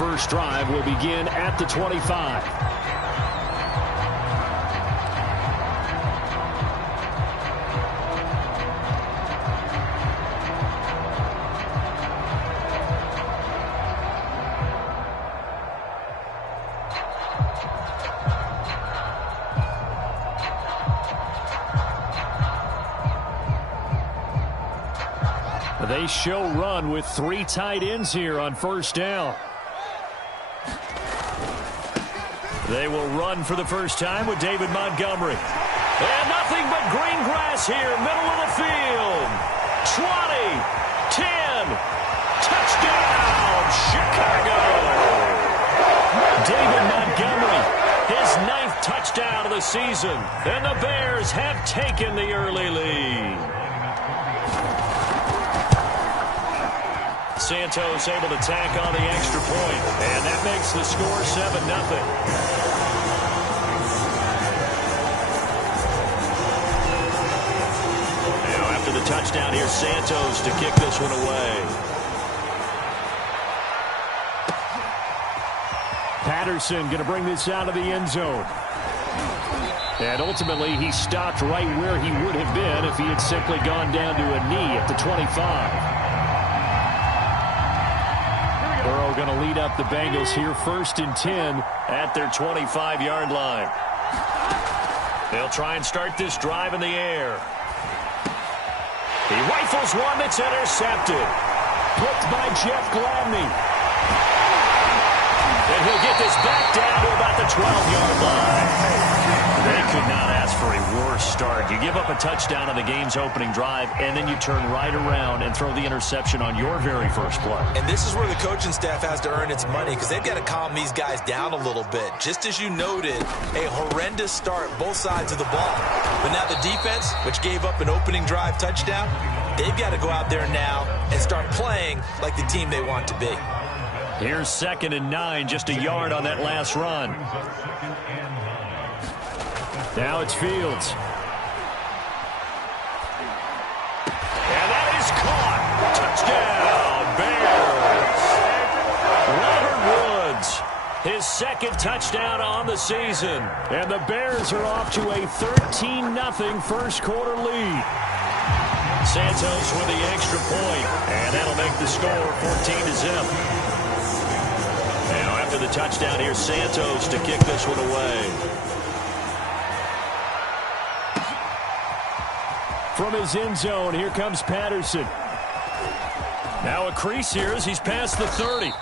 first drive will begin at the 25. They show run with 3 tight ends here on first down. They will run for the first time with David Montgomery. And nothing but green grass here, middle of the field. 20, 10, touchdown, Chicago. David Montgomery, his 9th touchdown of the season. And the Bears have taken the early lead. Santos able to tack on the extra point, and that makes the score 7-0. Now after the touchdown, here's Santos to kick this one away. Patterson going to bring this out of the end zone. And ultimately, he stopped right where he would have been if he had simply gone down to a knee at the 25. Burrow going to lead up the Bengals here 1st and 10 at their 25-yard line. They'll try and start this drive in the air. He rifles one that's intercepted. Picked by Jeff Gladney. And he'll get this back down to about the 12-yard line. They could not ask for a worse start. You give up a touchdown on the game's opening drive, and then you turn right around and throw the interception on your very first play. And this is where the coaching staff has to earn its money, because they've got to calm these guys down a little bit. Just as you noted, a horrendous start both sides of the ball. But now the defense, which gave up an opening drive touchdown, they've got to go out there now and start playing like the team they want to be. Here's 2nd and 9, just a yard on that last run. Now it's Fields. And that is caught. Touchdown, Bears. Robert Woods, his 2nd touchdown on the season. And the Bears are off to a 13-0 first quarter lead. Santos with the extra point, and that'll make the score 14-0. Now after the touchdown, here's Santos to kick this one away. From his end zone, here comes Patterson. Now a crease here as he's past the 30.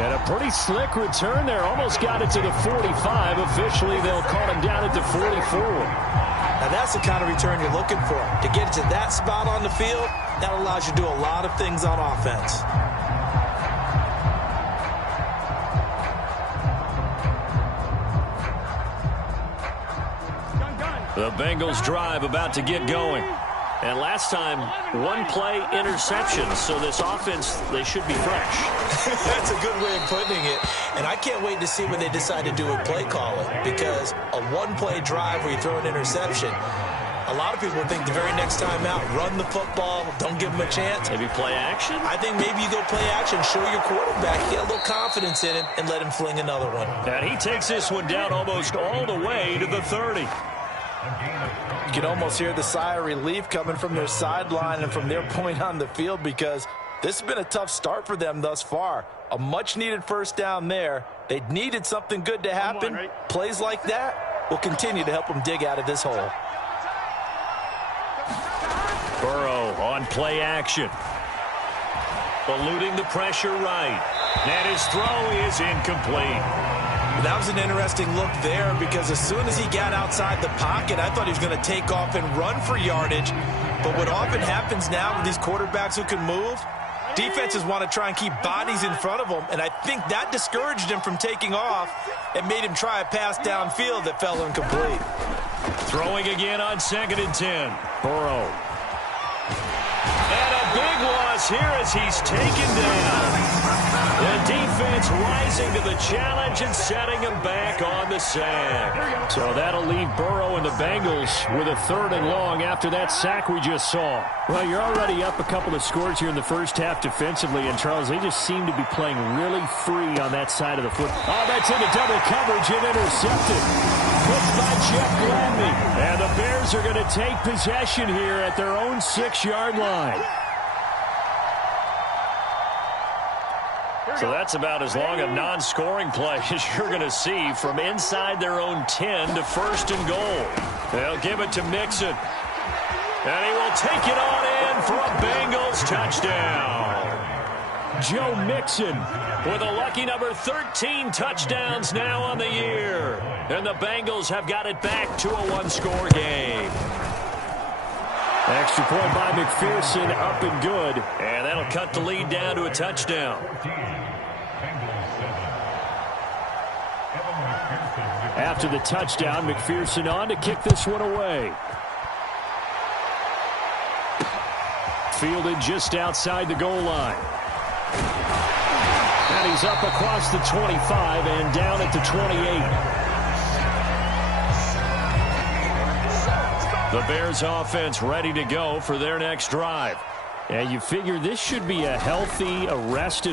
And a pretty slick return there. Almost got it to the 45. Officially, they'll call him down at the 44. Now that's the kind of return you're looking for. To get it to that spot on the field, that allows you to do a lot of things on offense. The Bengals drive about to get going. And last time, 1-play interception. So this offense, they should be fresh. That's a good way of putting it. And I can't wait to see what they decide to do with play calling. Because a 1-play drive where you throw an interception, a lot of people think the very next time out, run the football, don't give them a chance. Maybe play action? I think maybe you go play action, show your quarterback, get a little confidence in him, and let him fling another one. And he takes this one down almost all the way to the 30. You can almost hear the sigh of relief coming from their sideline and from their point on the field, because this has been a tough start for them thus far. A much-needed first down there. They needed something good to happen. Plays like that will continue to help them dig out of this hole. Burrow on play action. Eluding the pressure right. And his throw is incomplete. That was an interesting look there, because as soon as he got outside the pocket, I thought he was going to take off and run for yardage. But what often happens now with these quarterbacks who can move, defenses want to try and keep bodies in front of them, and I think that discouraged him from taking off and made him try a pass downfield that fell incomplete. Throwing again on 2nd and 10. Burrow. And a big loss here as he's taken down. The defense rising to to the challenge and setting him back on the sand. So that'll leave Burrow and the Bengals with a 3rd and long after that sack we just saw. Well, you're already up a couple of scores here in the first half defensively, and Charles, they just seem to be playing really free on that side of the foot. Oh, that's into double coverage and intercepted. Picked by Jeff Gladney. And the Bears are going to take possession here at their own 6-yard line. So that's about as long a non-scoring play as you're going to see from inside their own 10 to 1st and goal. They'll give it to Mixon. And he will take it on in for a Bengals touchdown. Joe Mixon with a lucky number 13 touchdowns now on the year. And the Bengals have got it back to a 1-score game. Extra point by McPherson, up and good. And that'll cut the lead down to a touchdown. After the touchdown, McPherson on to kick this one away. Fielded just outside the goal line. And he's up across the 25 and down at the 28. The Bears offense ready to go for their next drive. And you figure this should be a healthy, a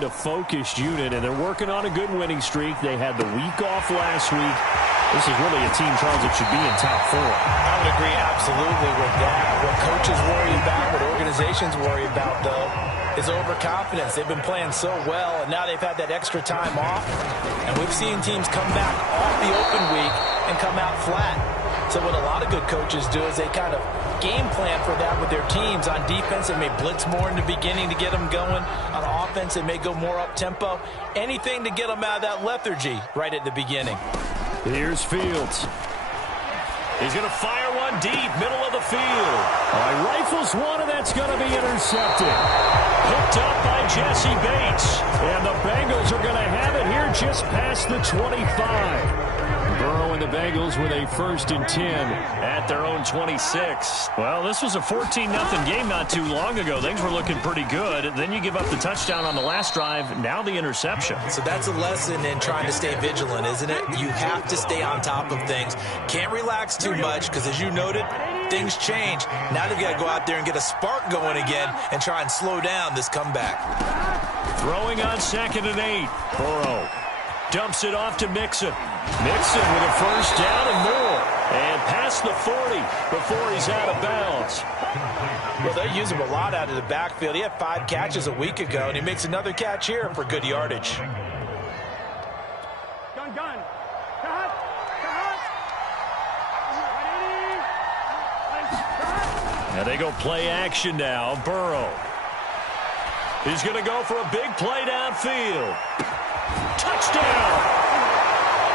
focused unit, and they're working on a good winning streak. They had the week off last week. This is really a team, Charles, that should be in top 4. I would agree absolutely with that. What coaches worry about, what organizations worry about, though, is overconfidence. They've been playing so well, and now they've had that extra time off. And we've seen teams come back off the open week and come out flat. So what a lot of good coaches do is they kind of game plan for that with their teams. On defense, they may blitz more in the beginning to get them going. On offense, they may go more up-tempo. Anything to get them out of that lethargy right at the beginning. Here's Fields. He's going to fire one deep, middle of the field. Rifles one, and that's going to be intercepted. Picked up by Jesse Bates. And the Bengals are going to have it here just past the 25. Burrow and the Bengals with a 1st and 10 at their own 26. Well, this was a 14-0 game not too long ago. Things were looking pretty good. Then you give up the touchdown on the last drive. Now the interception. So that's a lesson in trying to stay vigilant, isn't it? You have to stay on top of things. Can't relax too much because, as you noted, things change. Now they've got to go out there and get a spark going again and try and slow down this comeback. Throwing on 2nd and 8. Burrow dumps it off to Mixon. Mixon with a 1st down and more. And past the 40 before he's out of bounds. Well, they use him a lot out of the backfield. He had 5 catches a week ago, and he makes another catch here for good yardage. And they go play action now. Burrow. He's going to go for a big play downfield. Touchdown!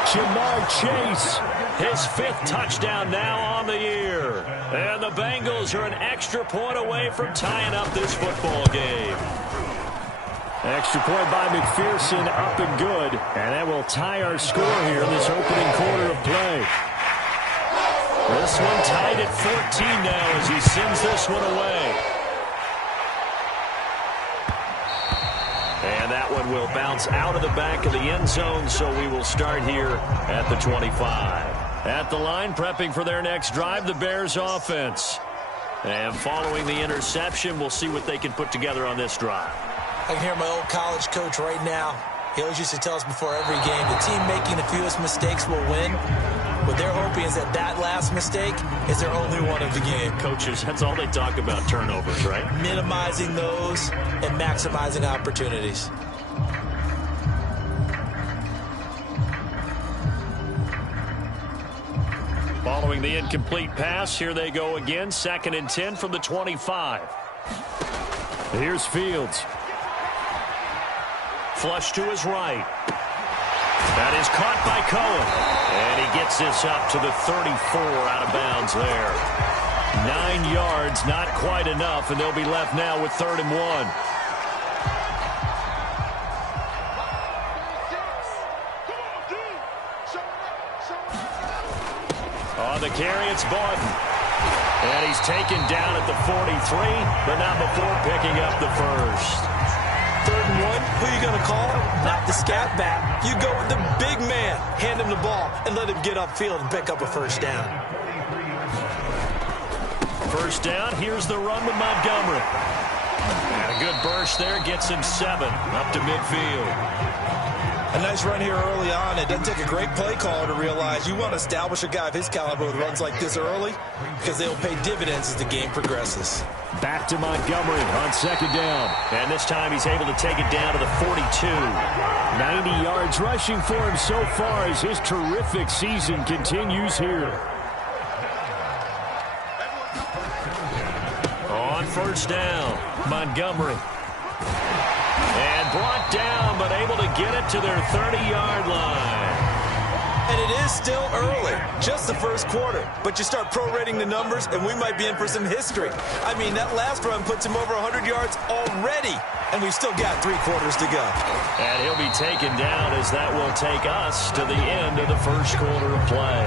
Jamar Chase, his 5th touchdown now on the year. And the Bengals are an extra point away from tying up this football game. Extra point by McPherson, up and good. And that will tie our score here in this opening quarter of play. This one tied at 14 now as he sends this one away. And that one will bounce out of the back of the end zone, so we will start here at the 25. At the line, prepping for their next drive, the Bears offense. And following the interception, we'll see what they can put together on this drive. I can hear my old college coach right now. He always used to tell us before every game, the team making the fewest mistakes will win. What they're hoping is that that last mistake is their only one of the game. Coaches, that's all they talk about, turnovers, right? Minimizing those and maximizing opportunities. Following the incomplete pass, here they go again. 2nd and 10 from the 25. Here's Fields. Flush to his right. That is caught by Cohen. And he gets this up to the 34 out of bounds there. 9 yards, not quite enough, and they'll be left now with 3rd and 1. On the carry, it's Barton. And he's taken down at the 43, but not before picking up the 1st. 3rd and 1, who are you going to call? Not the scat back. You go with the big man. Hand him the ball and let him get upfield and pick up a first down. First down, here's the run with Montgomery. And a good burst there gets him 7 up to midfield. A nice run here early on. It doesn't take a great play caller to realize you want to establish a guy of his caliber with runs like this early because they'll pay dividends as the game progresses. Back to Montgomery on second down. And this time he's able to take it down to the 42. 90 yards rushing for him so far as his terrific season continues here. On first down, Montgomery. And brought down, but able to get it to their 30-yard line. And it is still early, just the first quarter. But you start prorating the numbers, and we might be in for some history. I mean, that last run puts him over 100 yards already, and we've still got 3 quarters to go. And he'll be taken down as that will take us to the end of the first quarter of play.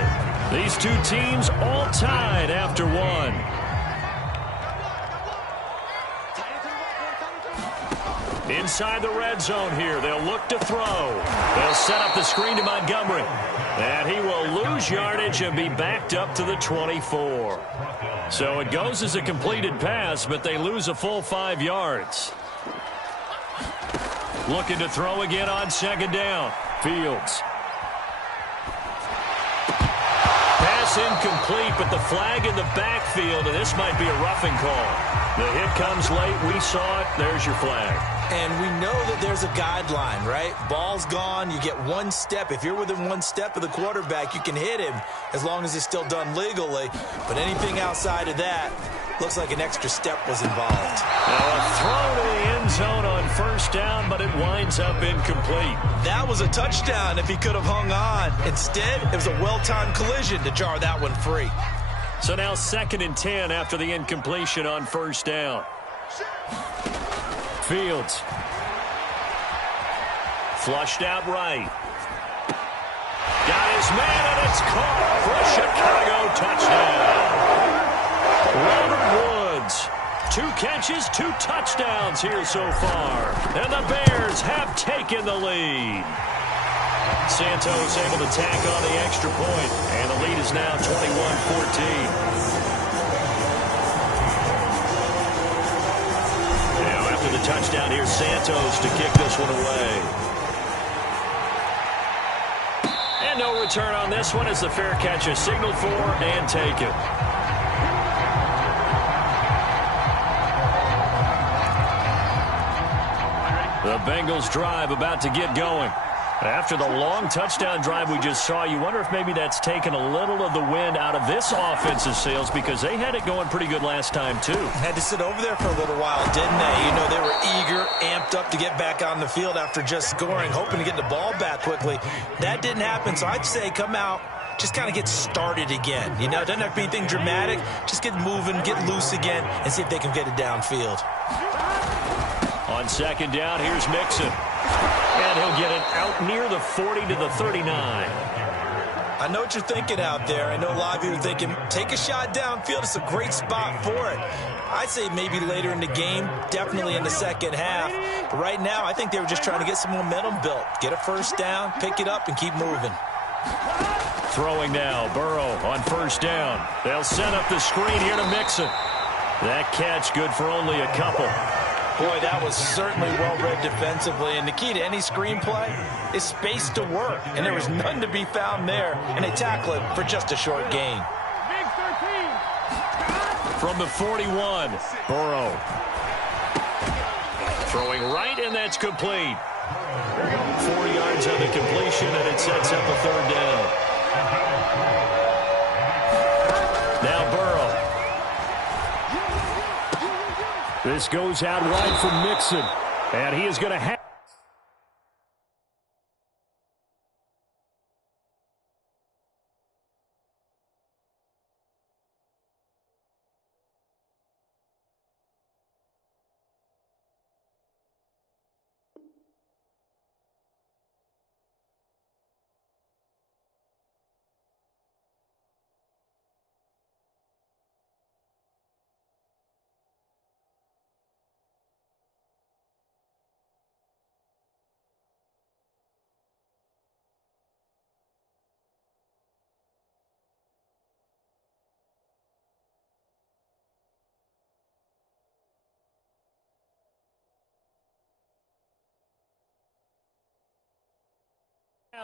These two teams all tied after 1. Inside the red zone here, they'll look to throw. They'll set up the screen to Montgomery. And he will lose yardage and be backed up to the 24. So it goes as a completed pass, but they lose a full 5 yards. Looking to throw again on second down. Fields. Pass incomplete, but the flag in the backfield, and this might be a roughing call. The hit comes late. We saw it. There's your flag. And we know that there's a guideline, right? Ball's gone. You get 1 step. If you're within 1 step of the quarterback, you can hit him as long as it's still done legally. But anything outside of that looks like an extra step was involved. Now a throw to the end zone on first down, but it winds up incomplete. That was a touchdown if he could have hung on. Instead, it was a well-timed collision to jar that one free. So now 2nd and 10 after the incompletion on first down. Fields. Flushed out right. Got his man, and it's caught for a Chicago touchdown. Robert Woods. 2 catches, 2 touchdowns here so far. And the Bears have taken the lead. Santos able to tack on the extra point, and the lead is now 21-14. The touchdown here, Santos to kick this one away. And no return on this one as the fair catch is signaled for and taken. The Bengals drive about to get going. After the long touchdown drive we just saw, you wonder if maybe that's taken a little of the wind out of this offensive sails because they had it going pretty good last time, too. Had to sit over there for a little while, didn't they? You know, they were eager, amped up to get back on the field after just scoring, hoping to get the ball back quickly. That didn't happen, so I'd say come out, just kind of get started again. You know, it doesn't have to be anything dramatic. Just get moving, get loose again, and see if they can get it downfield. On second down, here's Mixon. And he'll get it out near the 40 to the 39. I know what you're thinking out there. I know a lot of you are thinking, take a shot downfield. It's a great spot for it. I'd say maybe later in the game, definitely in the second half. But right now, I think they were just trying to get some momentum built. Get a first down, pick it up, and keep moving. Throwing now, Burrow on first down. They'll set up the screen here to Mixon. That catch good for only a couple. Boy, that was certainly well-read defensively, and the key to any screenplay is space to work, and there was none to be found there, and they tackle it for just a short gain. From the 41, Burrow. Throwing right, and that's complete. 4 yards on the completion, and it sets up a third down. Now Burrow. This goes out wide from Mixon, and he is going to have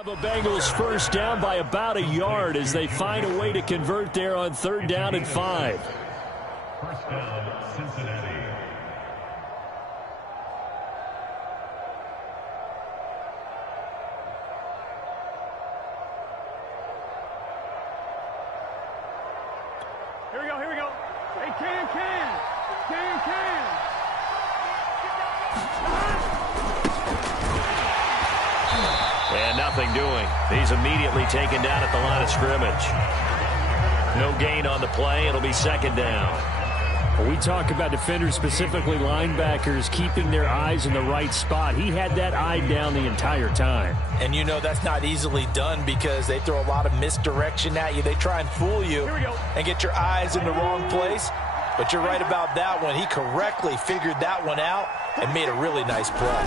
The Bengals first down by about a yard as they find a way to convert there on 3rd down and 5. First down, Cincinnati. Here we go. Hey, can. And nothing doing. He's immediately taken down at the line of scrimmage. No gain on the play. It'll be 2nd down. When we talk about defenders, specifically linebackers, keeping their eyes in the right spot. He had that eye down the entire time. And you know that's not easily done because they throw a lot of misdirection at you. They try and fool you and get your eyes in the wrong place. But you're right about that one. He correctly figured that one out and made a really nice play.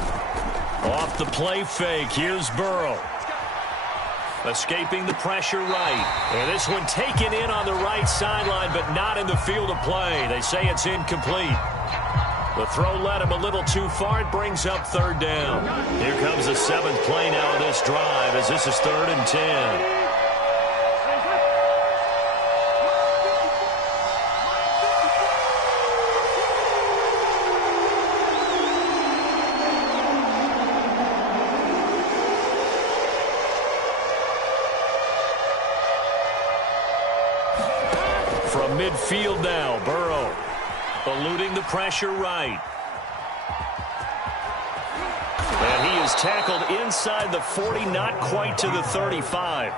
Off the play fake, here's Burrow. Escaping the pressure right. And this one taken in on the right sideline, but not in the field of play. They say it's incomplete. The throw led him a little too far. It brings up 3rd down. Here comes the 7th play now of this drive as this is 3rd and 10. From midfield now, Burrow eluding the pressure right. And he is tackled inside the 40, not quite to the 35.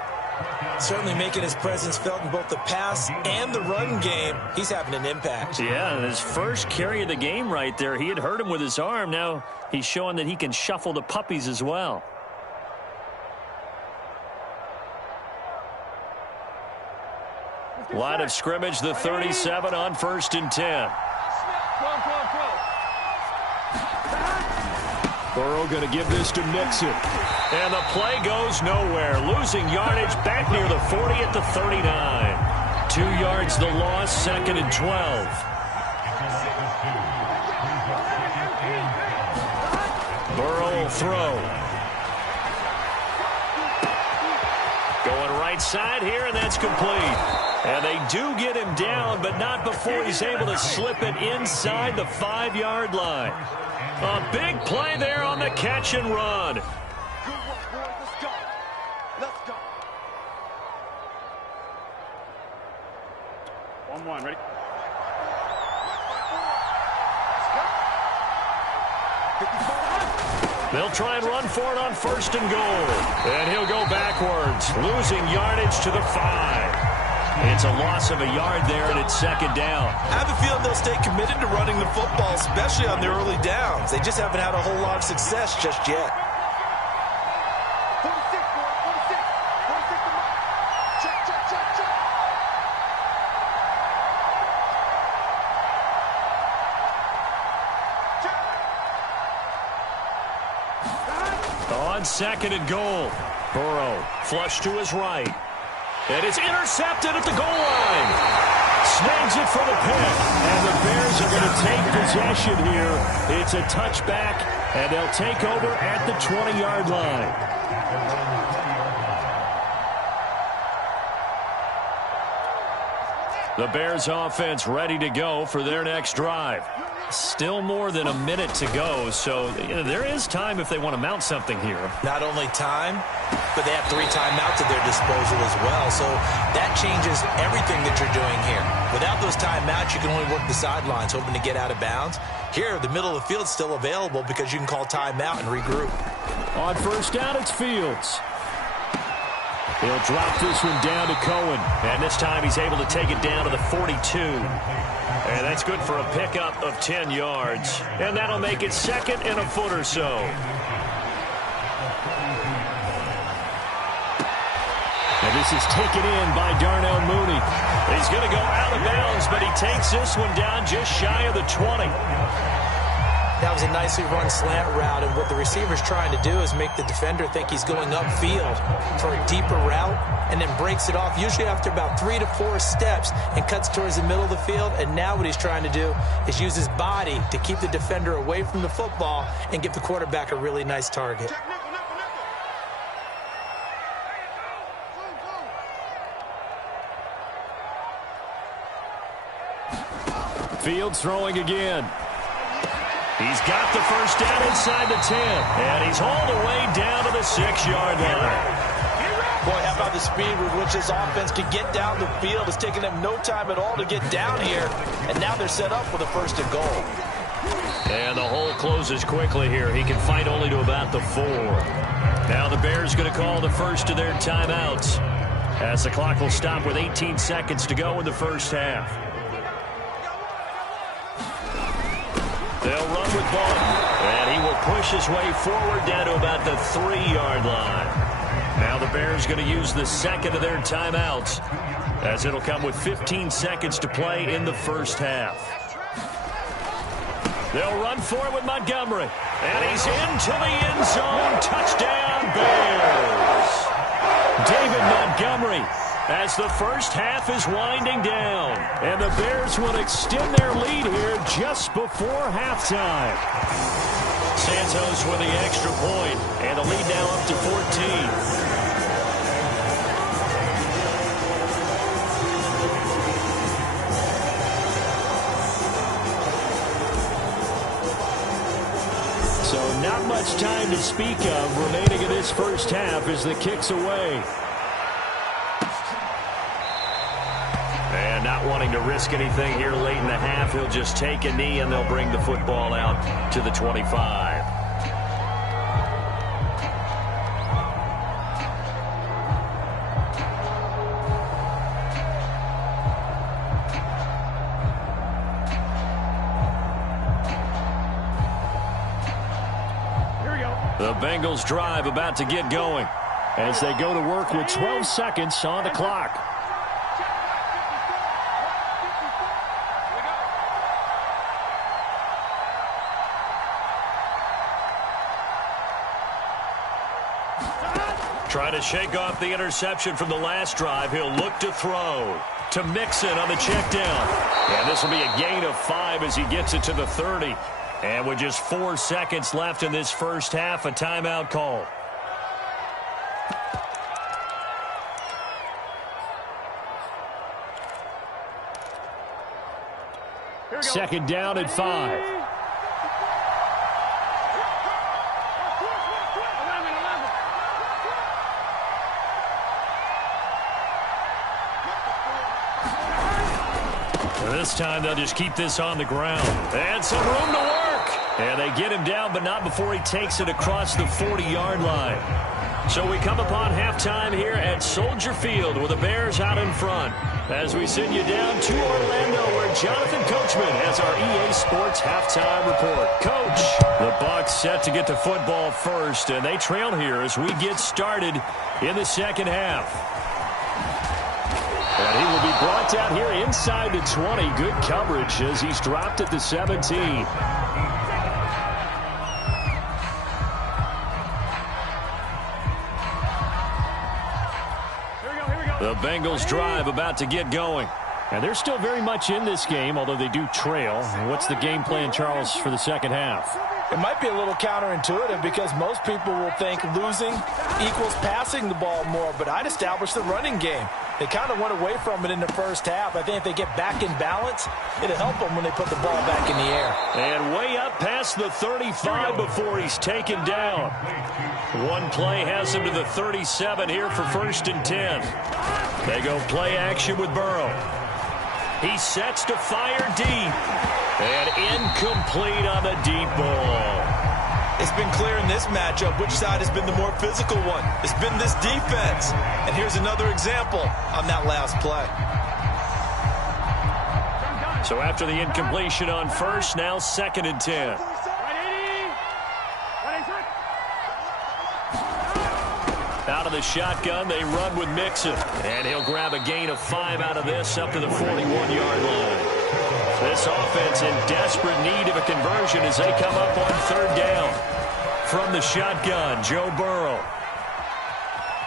Certainly making his presence felt in both the pass and the run game. He's having an impact. Yeah, and his first carry of the game right there, he had hurt him with his arm. Now he's showing that he can shuffle the puppies as well. Line of scrimmage, the 37 on 1st and 10. Burrow going to give this to Mixon. And the play goes nowhere. Losing yardage back near the 40 at the 39. 2 yards the loss, 2nd and 12. Burrow will throw. Going right side here, and that's complete. And they do get him down, but not before he's able to slip it inside the 5-yard line. A big play there on the catch and run. Good work, boys. Let's go. 1-1, ready? They'll try and run for it on 1st and goal. And he'll go backwards, losing yardage to the 5. It's a loss of a yard there, and it's 2nd down. I have a feeling they'll stay committed to running the football, especially on the early downs. They just haven't had a whole lot of success just yet. 46, boys, 46. Check. On 2nd and goal, Burrow flush to his right. And it's intercepted at the goal line. Snags it for the pick. And the Bears are going to take possession here. It's a touchback, and they'll take over at the 20-yard line. The Bears offense ready to go for their next drive. Still more than a minute to go, so there is time if they want to mount something here. Not only time, but they have 3 timeouts at their disposal as well. So that changes everything that you're doing here. Without those timeouts, you can only work the sidelines, hoping to get out of bounds. Here, the middle of the field is still available because you can call timeout and regroup. On 1st down, it's Fields. He'll drop this one down to Cohen. And this time he's able to take it down to the 42. And that's good for a pickup of 10 yards. And that'll make it 2nd and a foot or so. And this is taken in by Darnell Mooney. He's going to go out of bounds, but he takes this one down just shy of the 20. That was a nicely run slant route, and what the receiver's trying to do is make the defender think he's going upfield for a deeper route and then breaks it off, usually after about 3 to 4 steps, and cuts towards the middle of the field. And now what he's trying to do is use his body to keep the defender away from the football and give the quarterback a really nice target. field, throwing again. He's got the first down inside the 10, and he's all the way down to the 6-yard line. Boy, how about the speed with which this offense can get down the field? It's taking them no time at all to get down here, and now they're set up for the first and goal. And the hole closes quickly here. He can fight only to about the 4. Now the Bears going to call the first of their timeouts, as the clock will stop with 18 seconds to go in the first half. They'll run with Vaughn, and he will push his way forward down to about the 3-yard line. Now the Bears going to use the second of their timeouts, as it'll come with 15 seconds to play in the first half. They'll run for it with Montgomery, and he's into the end zone. Touchdown, Bears. David Montgomery, as the first half is winding down, and the Bears will extend their lead here just before halftime. Santos with the extra point, and the lead now up to 14. So not much time to speak of remaining in this first half as the kick's away. And not wanting to risk anything here late in the half, he'll just take a knee and they'll bring the football out to the 25. The Bengals drive about to get going as they go to work with 12 seconds on the clock. Trying to shake off the interception from the last drive. He'll look to throw to Mixon on the check down. And this will be a gain of 5 as he gets it to the 30. And with just 4 seconds left in this first half, a timeout call. Second down and 5. This time they'll just keep this on the ground. And some room to work. And they get him down, but not before he takes it across the 40-yard line. So we come upon halftime here at Soldier Field with the Bears out in front. As we send you down to Orlando, where Jonathan Coachman has our EA Sports halftime report. Coach, the Bucs set to get the football first, and they trail here as we get started in the second half. And he will be brought down here inside the 20. Good coverage as he's dropped at the 17. The Bengals drive about to get going. And they're still very much in this game, although they do trail. What's the game plan, Charles, for the second half? It might be a little counterintuitive because most people will think losing equals passing the ball more, but I'd establish the running game. They kind of went away from it in the first half. I think if they get back in balance, it'll help them when they put the ball back in the air. And way up past the 35 before he's taken down. One play has him to the 37 here for 1st and 10. They go play action with Burrow. He sets to fire deep. And incomplete on the deep ball. It's been clear in this matchup which side has been the more physical one. It's been this defense. And here's another example on that last play. So after the incompletion on first, now 2nd and 10. Out of the shotgun, they run with Mixon. And he'll grab a gain of 5 out of this up to the 41-yard line. This offense in desperate need of a conversion as they come up on 3rd down. From the shotgun, Joe Burrow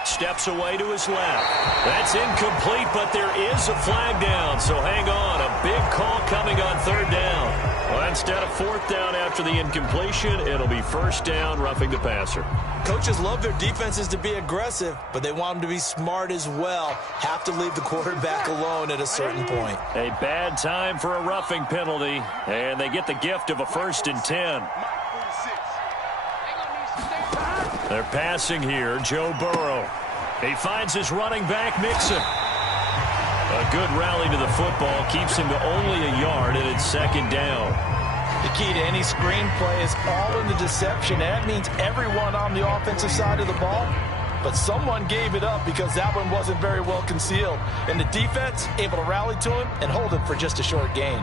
steps away to his left. That's incomplete, but there is a flag down, so hang on. A big call coming on 3rd down. Well, instead of fourth down after the incompletion, it'll be first down, roughing the passer. Coaches love their defenses to be aggressive, but they want them to be smart as well. Have to leave the quarterback alone at a certain point. A bad time for a roughing penalty, and they get the gift of a 1st and 10. They're passing here, Joe Burrow. He finds his running back, Mixon. A good rally to the football keeps him to only a yard, and it's 2nd down. The key to any screenplay is all in the deception. That means everyone on the offensive side of the ball. But someone gave it up because that one wasn't very well concealed. And the defense able to rally to him and hold him for just a short gain.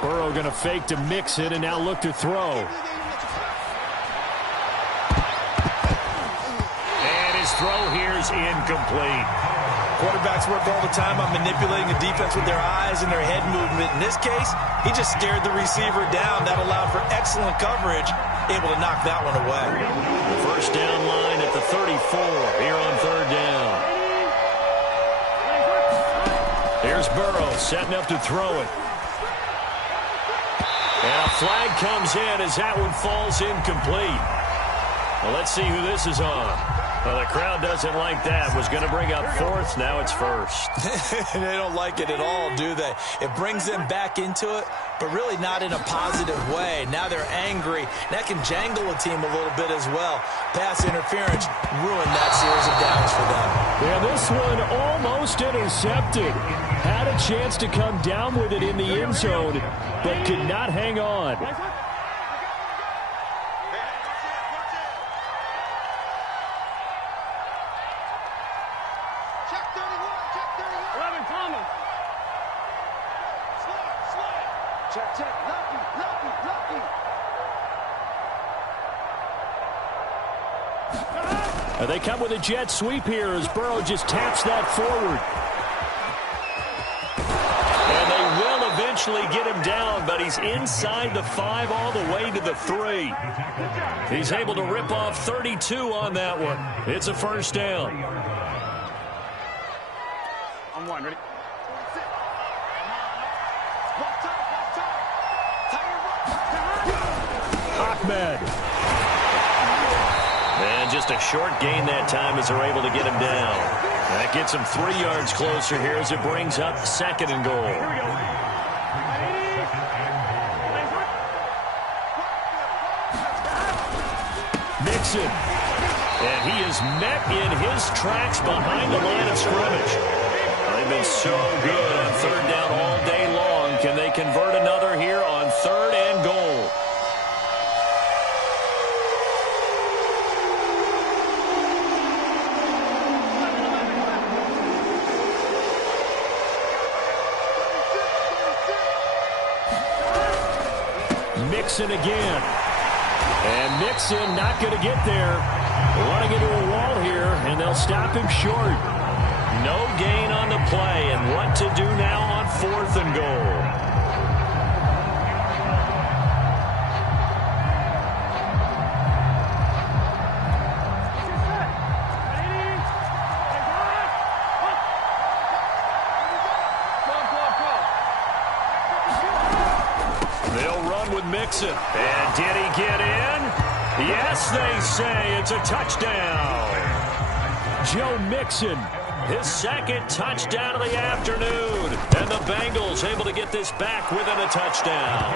Burrow going to fake to Mixon and now look to throw. And his throw here is incomplete. Quarterbacks work all the time on manipulating the defense with their eyes and their head movement. In this case, he just stared the receiver down. That allowed for excellent coverage, able to knock that one away. The first down line at the 34 here on 3rd down. Here's Burrow setting up to throw it. And a flag comes in as that one falls incomplete. Well, let's see who this is on. Well, the crowd doesn't like that. Was going to bring up 4th. Now it's 1st. They don't like it at all, do they? It brings them back into it, but really not in a positive way. Now they're angry. That can jangle a team a little bit as well. Pass interference ruined that series of downs for them. Yeah, this one almost intercepted. Had a chance to come down with it in the end zone, but could not hang on. They come with a jet sweep here as Burrow just taps that forward. And they will eventually get him down, but he's inside the 5 all the way to the 3. He's able to rip off 32 on that one. It's a first down. On one, ready? Ahmed. And just a short gain that time as they're able to get him down. That gets him 3 yards closer here as it brings up 2nd and goal. Mixon. And he is met in his tracks behind the line of scrimmage. They've been so good on 3rd down all day long. Can they convert another here on 3rd and goal? Mixon again. And Mixon not going to get there. Running into a wall here, and they'll stop him short. No gain on the play, and what to do now on 4th and goal. Mixon. And did he get in? Yes, they say it's a touchdown. Joe Mixon. His 2nd touchdown of the afternoon. And the Bengals able to get this back within a touchdown.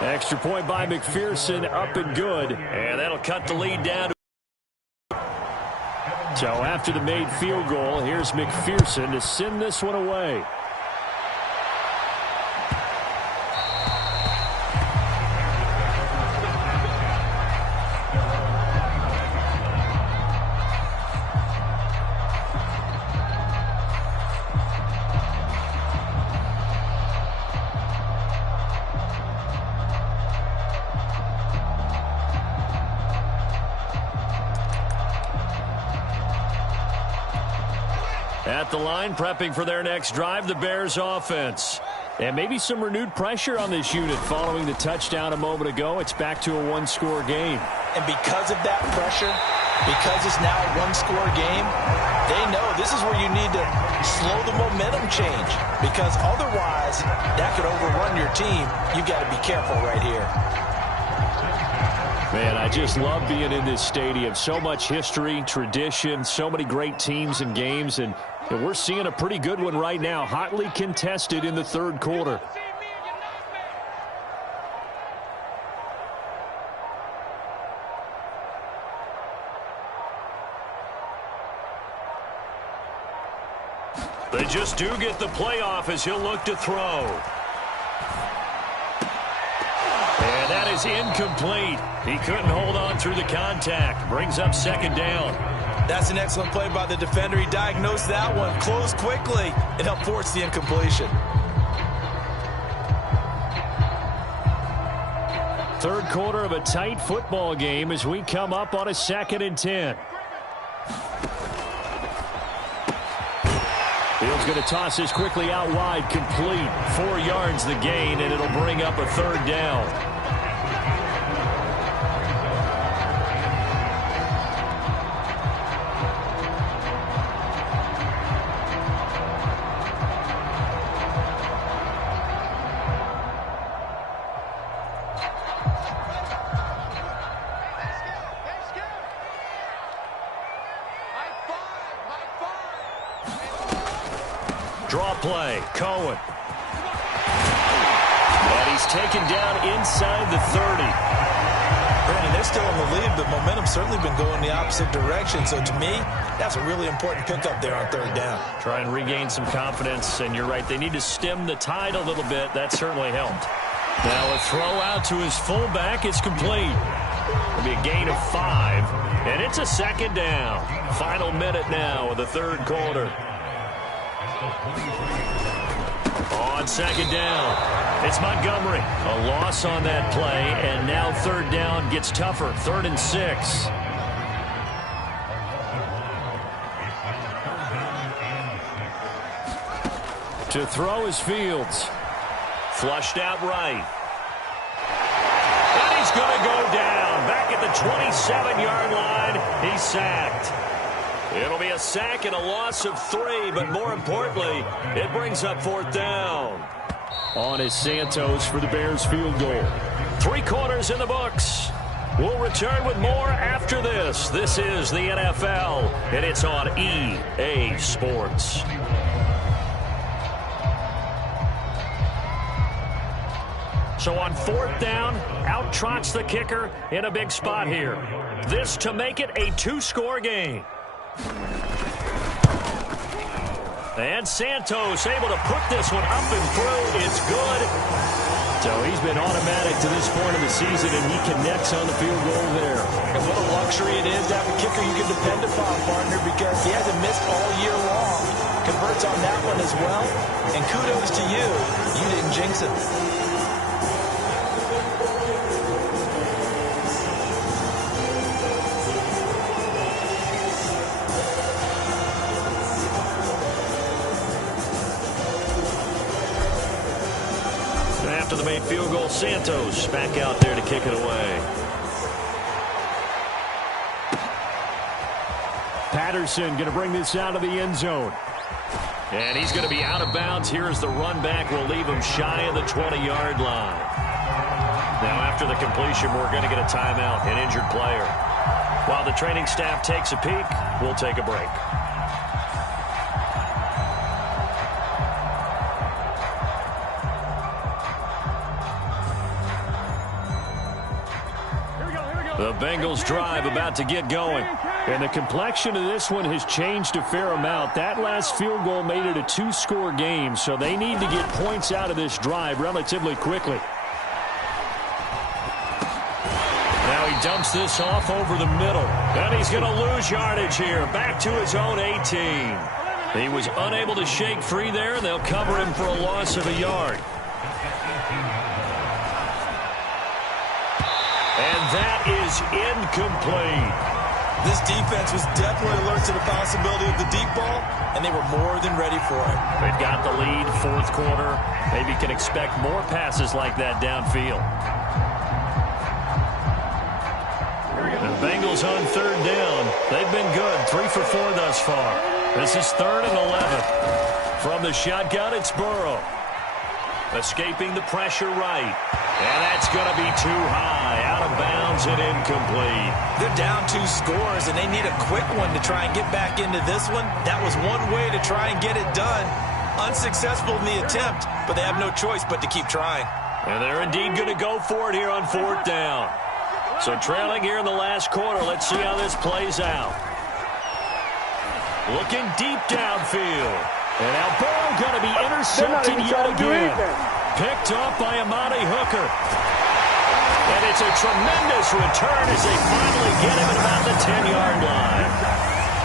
Extra point by McPherson, up and good. And that'll cut the lead down. So after the made field goal, here's McPherson to send this one away. At the line, prepping for their next drive, the Bears offense. And maybe some renewed pressure on this unit following the touchdown a moment ago. It's back to a one-score game. And because of that pressure, because it's now a one-score game, they know this is where you need to slow the momentum change, because otherwise that could overrun your team. You've got to be careful right here. Man, I just love being in this stadium. So much history, tradition, so many great teams and games, and we're seeing a pretty good one right now, hotly contested in the third quarter. They just do get the playoff as he'll look to throw. And that is incomplete. He couldn't hold on through the contact. Brings up second down. That's an excellent play by the defender. He diagnosed that one, closed quickly, and helped force the incompletion. Third quarter of a tight football game as we come up on a 2nd and 10. Fields going to toss this quickly out wide, complete. 4 yards the gain, and it'll bring up a third down. Draw play, Cohen. And he's taken down inside the 30. Brandon, they're still in the lead, but momentum's certainly been going the opposite direction. So to me, that's a really important pickup there on third down. Try and regain some confidence, and you're right, they need to stem the tide a little bit. That certainly helped. Now a throw out to his fullback is complete. It'll be a gain of 5, and it's a second down. Final minute now of the third quarter. On second down, it's Montgomery. A loss on that play, and now third down gets tougher. 3rd and 6. To throw is Fields. Flushed out right. And he's going to go down. Back at the 27-yard line, he's sacked. It'll be a sack and a loss of 3, but more importantly, it brings up 4th down. On is Santos for the Bears field goal. 3 quarters in the books. We'll return with more after this. This is the NFL, and it's on EA Sports. So on 4th down, out trots the kicker in a big spot here. This to make it a 2-score game. And Santos able to put this one up and through. It's good. So he's been automatic to this point of the season, and he connects on the field goal there. And what a luxury it is to have a kicker you can depend upon, partner, because he hasn't missed all year long. Converts on that one as well. And kudos to you. You didn't jinx it. After the main field goal, Santos back out there to kick it away. Patterson going to bring this out of the end zone. And he's going to be out of bounds here as the run back will leave him shy of the 20-yard line. Now after the completion, we're going to get a timeout, an injured player. While the training staff takes a peek, we'll take a break. The Bengals drive about to get going. And the complexion of this one has changed a fair amount. That last field goal made it a 2-score game, so they need to get points out of this drive relatively quickly. Now he dumps this off over the middle. And he's going to lose yardage here. Back to his own 18. He was unable to shake free there, and they'll cover him for a loss of a yard. And that is incomplete. This defense was definitely alert to the possibility of the deep ball, and they were more than ready for it. They've got the lead, fourth quarter. Maybe can expect more passes like that downfield. The Bengals on third down. They've been good, 3 for 4 thus far. This is 3rd and 11. From the shotgun, it's Burrow. Escaping the pressure right. And that's going to be too high. Out of bounds and incomplete. They're down 2 scores, and they need a quick one to try and get back into this one. That was one way to try and get it done. Unsuccessful in the attempt, but they have no choice but to keep trying. And they're indeed going to go for it here on 4th down. So trailing here in the last quarter. Let's see how this plays out. Looking deep downfield. And now Burrow going to be intercepted yet again. Picked off by Amani Hooker. And it's a tremendous return as they finally get him at about the 10-yard line.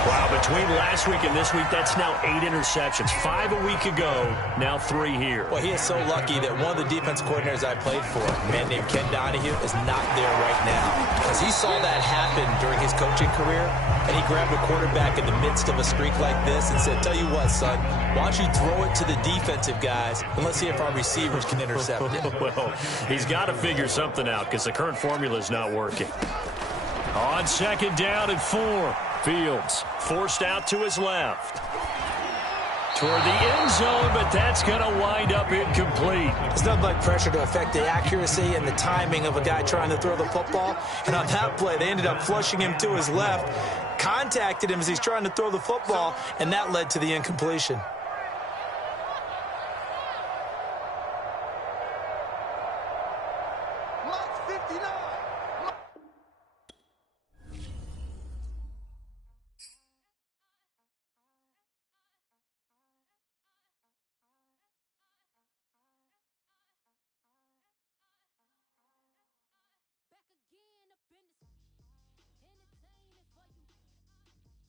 Wow, between last week and this week, that's now 8 interceptions. 5 a week ago, now 3 here. Well, he is so lucky that one of the defense coordinators I played for, a man named Ken Donahue, is not there right now. Because he saw that happen during his coaching career, and he grabbed a quarterback in the midst of a streak like this and said, tell you what, son, why don't you throw it to the defensive guys, and let's see if our receivers can intercept it. Well, he's got to figure something out because the current formula is not working. On 2nd down and 4. Fields forced out to his left. Toward the end zone, but that's going to wind up incomplete. It's nothing like pressure to affect the accuracy and the timing of a guy trying to throw the football. And on that play, they ended up flushing him to his left, contacted him as he's trying to throw the football, and that led to the incompletion.